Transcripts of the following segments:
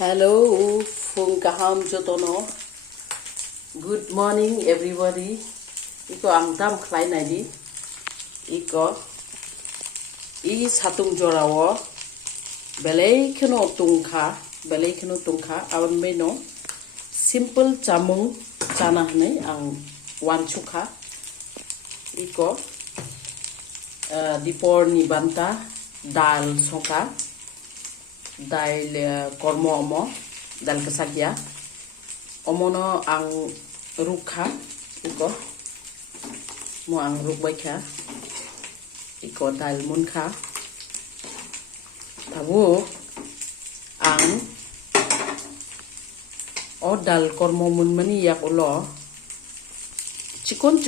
Hello, Fungkaham Jotono. Good morning, everybody. Iko ang tam klay na di. Iko satung jorawo. Belay keno tungka. Awan meno simple chamung chana hanay ang wanchuka. Iko dipor ni banta dal soka. Dal kormo omo dal kesakya omono ang rukha iko mo ang rukbaika iko dal munka tabu ang dal kormo mun mani yak ulo chikon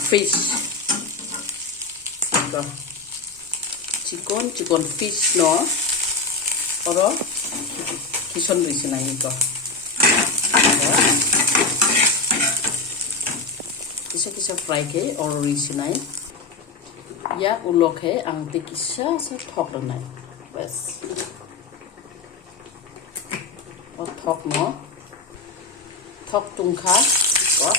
fish iko chikon fish no oro kison risina ito kisa fry ke oro risina ya ulok he ang te kisa sa thok na bas o thok mo thok tungkha ko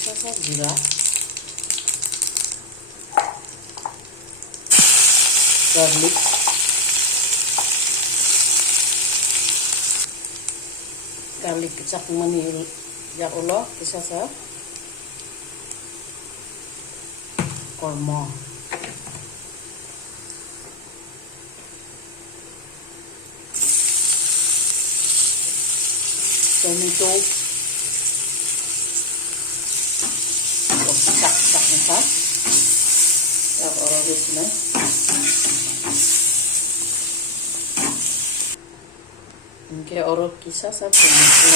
Kisah gula, garlic kecap mani ya Allah kisah sa korma tomato sak nasa ya orang di sini Oke, orang kisah sa tomato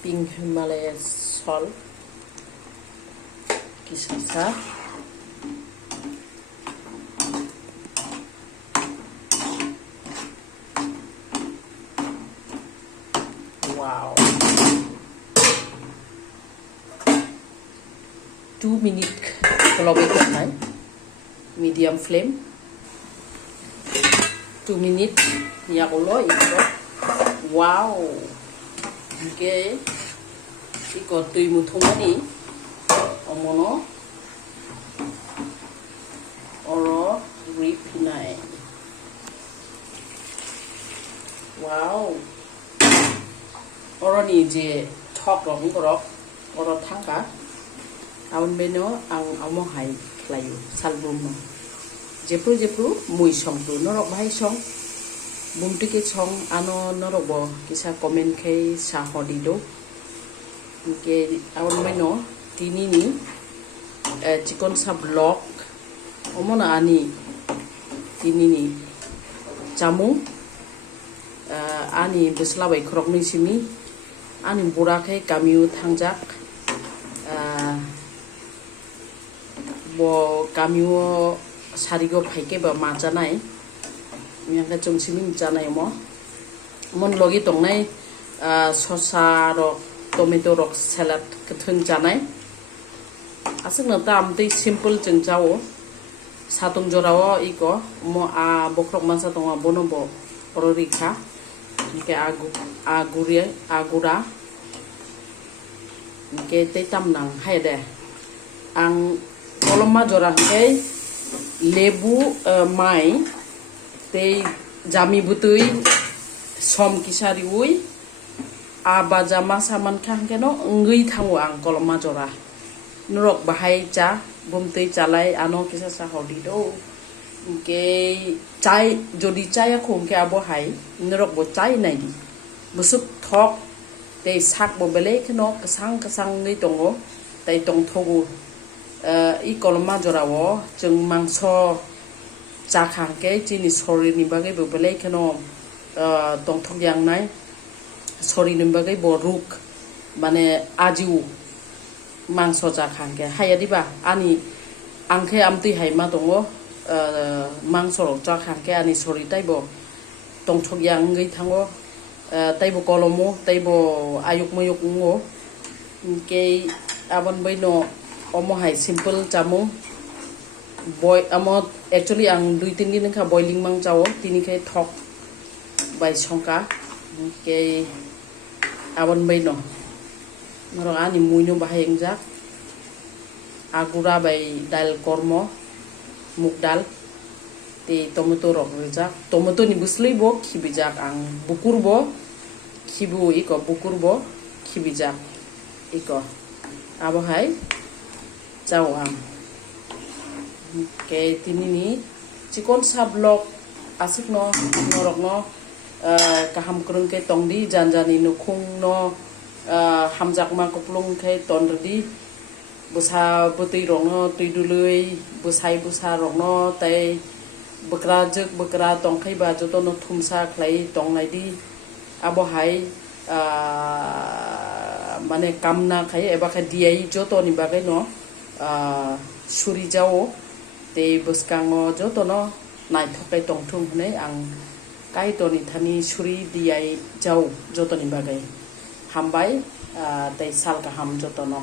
pink Himalaya salt kisah sa wow 2 minutes kalau betul medium flame 2 minutes ya Allah itu wow oke iko tui muthungni omono oro ripinai wow oro ni je thok rong gorok oro thangka aun beno ang amo hai klayu salbum jepru mui song tu norok bhai song bumti ke song ano norok bo kisa comment ke sa hodido ke aun beno tini ni Chikonsa blog omona ani tini ni chamung ani beslabai krok ni simi ani burakai kamiu thangjak bo kamiu sarigo phaike ba majanai miangka chungsimin janai mo mon logi tongnai sosa rok tomato rok salad kathung janai asung na tam tei simple jeng jao satung jorao iko mo bokrok masa tonga bonobo ororika ke agura ke te tam nang hai de ang koloma jora ke lebu mai te jami butui som kisari ui abaja masa man khang keno ngui thangu ang koloma jora nurok bahai cha bumtei chalai ano kisa sa hodi do ke chai jodi chai khong ke abo hai nurok bo chai nai di busuk thok te sak bo bele kheno kasang ngai tongo tai tong thogu I koloma jorawo jeng mangso chakhang ke chini sori ni bagai bo bele kheno tong thok yang nai sori ni bagai bo ruk মানে আজিও মাংস জাখাंगे हाया दिबा आनी आंखे आमती हायमा दङ मांस जाखांगे आनी सरि ताइबो tongthok yang ngai thango taibo kolomo taibo ayuk mayuk ngo ke abon baino omo hai simple jamung boy amo actually ang 2-3 din kha boiling mang chawo tini khai thok bai songka ke abon baino maro ani muino bahai engjak agura bai dal kormo muk dal te tomato rok rijak tomato ni busleibo khibijak ang bukurbo khibu iko bukurbo khibijak iko abo hai chao ang ke tinini Chikonsa blog asik no norok no kaham krung ke tongdi janjani nukhung no hamjak ma koplung ke tonrdi busa butui rok no tuidului busai busa rok no tai bukra jek bukra tongkai ba joto no thumsa khlai tongnai di abo hai mane kamna khai eba kha diai joto ni bagai no suri jao te buskango joto no nai thokai tongthung hnai ang kai to ni thani suri diai jao joto ni bagai hambai tai sal ka ham joto no